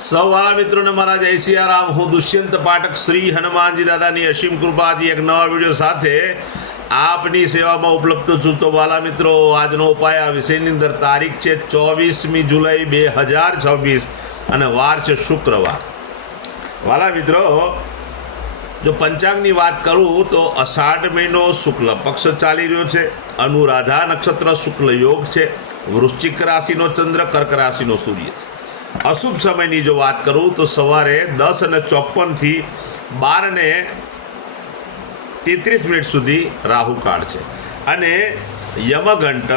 સૌ વાલા મિત્રોને મારા જય સિયારામ। હું દુષ્યંત પાઠક શ્રી હનુમાનજી દાદાની અસીમ કૃપાથી એક નવા વિડીયો સાથે આપની સેવામાં ઉપલબ્ધ છું। તો વાલા મિત્રો, આજનો ઉપાય આ વિષયની અંદર તારીખ છે 24મી જુલાઈ 2026 અને વાર છે શુક્રવાર। વાલા મિત્રો, જો પંચાંગની વાત કરું તો અષાઢ મહિનો શુક્લ પક્ષ ચાલી રહ્યો છે, અનુરાધા નક્ષત્ર શુક્લ યોગ છે, વૃશ્ચિક રાશિનો ચંદ્ર, કર્ક રાશિનો સૂર્ય છે। અશુભ સમયની જો વાત કરું તો સવારે 10:54 થી 12:33 સુધી રાહુકાળ છે અને યમઘંટ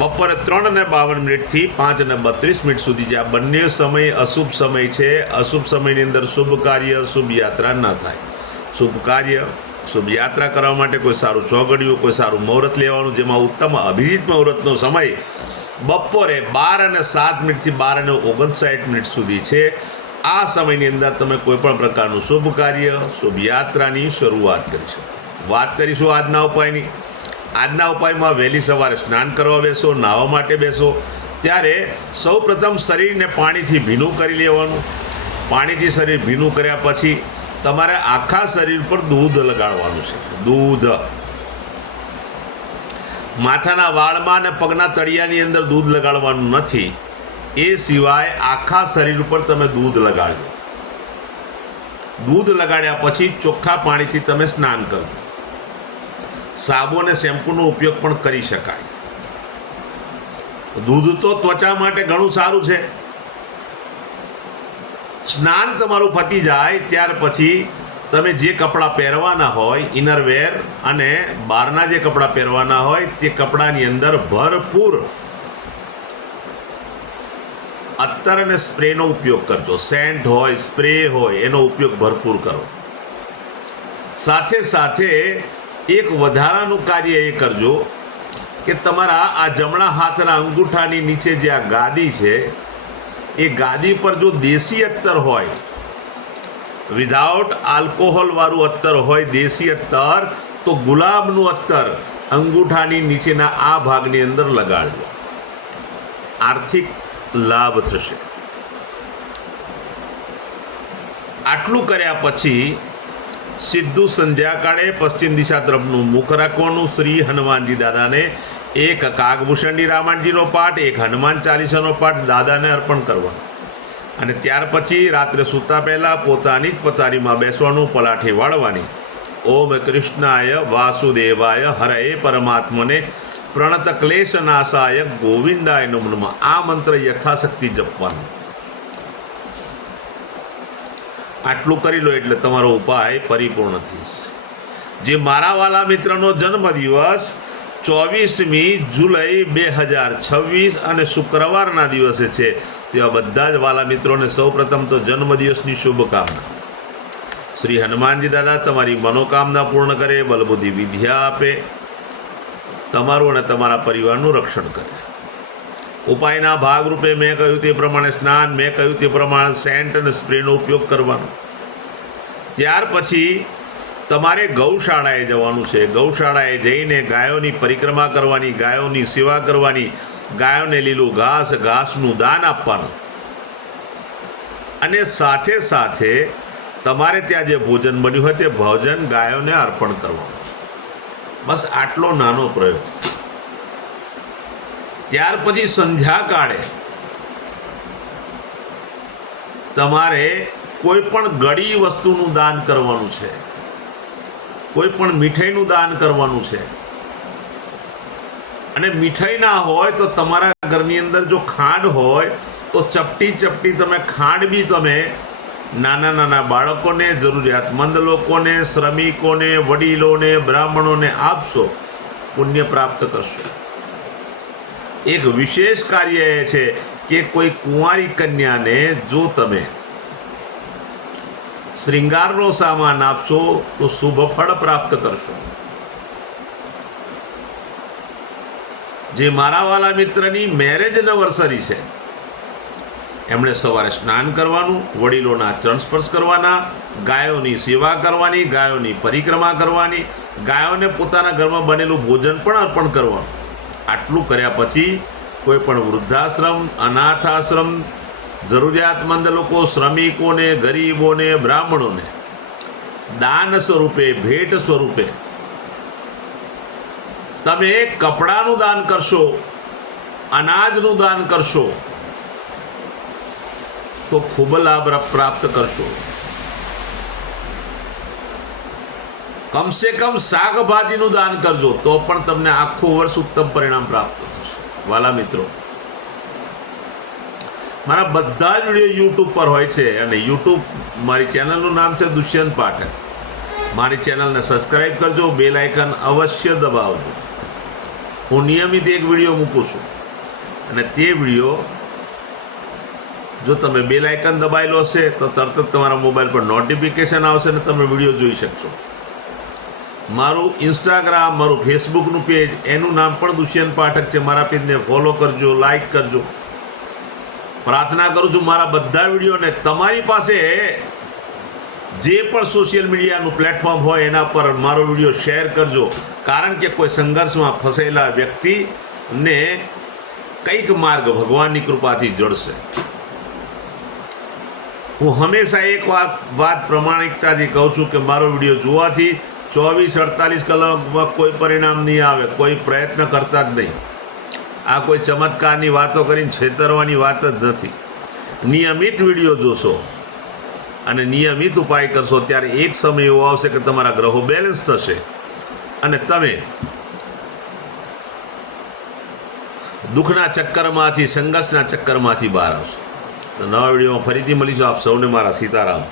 બપોરે 3:52 થી 5:32 સુધી જે આ બંને સમય અશુભ સમય છે। અશુભ સમયની અંદર શુભ કાર્ય શુભ યાત્રા ન થાય। શુભ કાર્ય શુભ યાત્રા કરવા માટે કોઈ સારું ચોઘડિયું, કોઈ સારું મુહૂર્ત લેવાનું, જેમાં ઉત્તમ અભિજીત મુહૂર્તનો સમય બપોરે 12:07 થી 12:59 સુધી છે। આ સમયની અંદર તમે કોઈ પણ પ્રકારનું શુભ કાર્ય શુભ યાત્રાની શરૂઆત કરી શકો। વાત કરીશું આજના ઉપાયની। આજના ઉપાયમાં વહેલી સવારે સ્નાન કરવા બેસો, નાહવા માટે બેસો ત્યારે સૌ પ્રથમ શરીરને પાણીથી ભીનું કરી લેવાનું। પાણીથી શરીર ભીનું કર્યા પછી તમારે આખા શરીર પર દૂધ લગાડવાનું છે। દૂધ માથાના વાળમાં અને પગના તળિયાની અંદર દૂધ લગાડવાનું નથી, એ સિવાય આખા શરીર ઉપર તમે દૂધ લગાડજો। દૂધ લગાડ્યા પછી ચોખ્ખા પાણીથી તમે સ્નાન કરજો। સાબુ અને શેમ્પૂનો ઉપયોગ પણ કરી શકાય। દૂધ તો ત્વચા માટે ઘણું સારું છે। સ્નાન તમારું પતી જાય ત્યાર પછી તમે જે કપડાં પહેરવાના હોય, ઇનરવેર અને બહારના જે કપડાં પહેરવાના હોય તે કપડાની અંદર ભરપૂર અત્તર અને સ્પ્રેનો ઉપયોગ કરજો। સેન્ટ હોય, સ્પ્રે હોય, એનો ઉપયોગ ભરપૂર કરો। સાથે સાથે એક વધારાનું કાર્ય એ કરજો કે તમારા આ જમણા હાથના અંગૂઠાની નીચે જે આ ગાદી છે, એ ગાદી પર જો દેશી અત્તર હોય, વિધાઉટ આલ્કોહોલ વાળું અત્તર હોય, દેશી અત્તર, તો ગુલાબનું અત્તર અંગૂઠાની નીચેના આ ભાગની અંદર લગાડજો। આર્થિક લાભ થશે। આટલું કર્યા પછી સીધું સંધ્યાકાળે પશ્ચિમ દિશા તરફનું મુખ રાખવાનું। શ્રી હનુમાનજી દાદાને એક કાગભૂષણની રામાયણજીનો પાઠ, એક હનુમાન ચાલીસાનો પાઠ દાદાને અર્પણ કરવાનો અને ત્યાર પછી રાત્રે સૂતા પહેલાં પોતાની જ પથારીમાં બેસવાનું, પલાઠી વાળવાની। ઓમ કૃષ્ણાય વાસુદેવાય હરએ પરમાત્મને પ્રણત ક્લેશનાશાય ગોવિંદાય નમઃ નમઃ, આ મંત્ર યથાશક્તિ જપવાનું। આટલું કરી લો એટલે તમારો ઉપાય પરિપૂર્ણ થશે। જે મારા વાલા મિત્રનો જન્મદિવસ 24મી જુલાઈ 2026 અને શુક્રવારના દિવસે છે, તેવા બધા જ વાલા મિત્રોને સૌપ્રથમ તો જન્મદિવસની શુભકામના। શ્રી હનુમાનજી દાદા તમારી મનોકામના પૂર્ણ કરે, બલબુદ્ધિ વિદ્યા આપે, તમારું અને તમારા પરિવારનું રક્ષણ કરે। ઉપાયના ભાગરૂપે મેં કહ્યું તે પ્રમાણે સ્નાન, મેં કહ્યું તે પ્રમાણે સેન્ટ અને સ્પ્રેનો ઉપયોગ કરવાનો। ત્યાર પછી તમારે ગૌશાળાએ જવાનું છે। ગૌશાળાએ જઈને ગાયોની પરિક્રમા કરવાની, ગાયોની સેવા કરવાની, ગાયોને લીલું ઘાસ, ઘાસનું દાન આપવાનું અને સાથે સાથે તમારે ત્યાં જે ભોજન બન્યું હોય તે ભોજન ગાયોને અર્પણ કરવાનું। બસ આટલો નાનો પ્રયોગ। ત્યાર પછી સંધ્યાકાળે તમારે કોઈ પણ ગળી વસ્તુનું દાન કરવાનું છે, કોઈ પણ મીઠાઈનું દાન કરવાનું છે। અને મીઠાઈ ના હોય તો તમારા ઘરની અંદર જો ખાંડ હોય તો ચપટી ચપટી તમે ખાંડ બી તમે નાના નાના બાળકોને, જરૂરિયાતમંદ લોકોને, શ્રમિકોને, વડીલોને, બ્રાહ્મણોને આપશો, પુણ્ય પ્રાપ્ત કરશો। એક વિશેષ કાર્ય એ છે કે કોઈ કુંવારી કન્યાને જો તમે શ્રૃંગારનો સામાન આપશો તો શુભ ફળ પ્રાપ્ત કરશો। જે મારા વાલા મિત્રની મેરેજ એનિવર્સરી છે, એમણે સવારે સ્નાન કરવાનું, વડીલોના ચરણ સ્પર્શ કરવાના, ગાયોની સેવા કરવાની, ગાયોની પરિક્રમા કરવાની, ગાયોને પોતાના ઘરમાં બનેલું ભોજન પણ અર્પણ કરવાનું। આટલું કર્યા પછી કોઈ પણ વૃદ્ધાશ્રમ, અનાથ આશ્રમ, જરૂરિયાતમંદ લોકો, શ્રમિકોને, ગરીબોને, બ્રાહ્મણોને દાન સ્વરૂપે, ભેટ સ્વરૂપે તમે કપડાનું દાન કરશો, અનાજનું દાન કરશો તો ખૂબ લાભ પ્રાપ્ત કરશો. કમસે કમ શાકભાજીનું દાન કરજો તો પણ તમને આખું વર્ષ ઉત્તમ પરિણામ પ્રાપ્ત થશે. વાલા મિત્રો, મારા બધા જ વિડીયો યુટ્યુબ પર હોય છે અને યુટ્યુબ મારી ચેનલનું નામ છે દુષ્યંત પાઠક. મારી ચેનલને સબસ્ક્રાઈબ કરજો, બેલ આઇકન અવશ્ય દબાવજો. હું નિયમિત એક વિડીયો મૂકું છું અને તે વિડીયો જો તમે બેલ આઇકન દબાયેલો હશે તો તરત જ તમારા મોબાઈલ પર નોટિફિકેશન આવશે અને તમે વિડીયો જોઈ શકશો. મારું ઇન્સ્ટાગ્રામ, મારું ફેસબુકનું પેજ, એનું નામ પણ દુષ્યંત પાઠક છે. મારા પેજને ફોલો કરજો, લાઈક કરજો. પ્રાર્થના કરું છું મારા બધા વિડીયોને તમારી પાસે જે પણ સોશિયલ મીડિયાનું પ્લેટફોર્મ હોય એના પર મારો વિડીયો શેર કરજો, કારણ કે કોઈ સંઘર્ષમાં ફસાયેલા વ્યક્તિને કંઈક માર્ગ ભગવાનની કૃપાથી જળશે. હું હંમેશા એક વાત પ્રમાણિકતાથી કહું છું કે મારો વિડીયો જોવાથી 24-48 કલાકમાં કોઈ પરિણામ નહીં આવે. કોઈ પ્રયત્ન કરતા જ નહીં. આ કોઈ ચમત્કારની વાતો કરીને છેતરવાની વાત જ નથી. નિયમિત વિડીયો જોશો અને નિયમિત ઉપાય કરશો ત્યારે એક સમય એવો આવશે કે તમારા ગ્રહો બેલેન્સ થશે અને તમે દુઃખના ચક્કરમાંથી, સંઘર્ષના ચક્કરમાંથી બહાર આવશો. તો નવા વિડીયોમાં ફરીથી મળીશું. આપ સૌને મારા સીતારામ.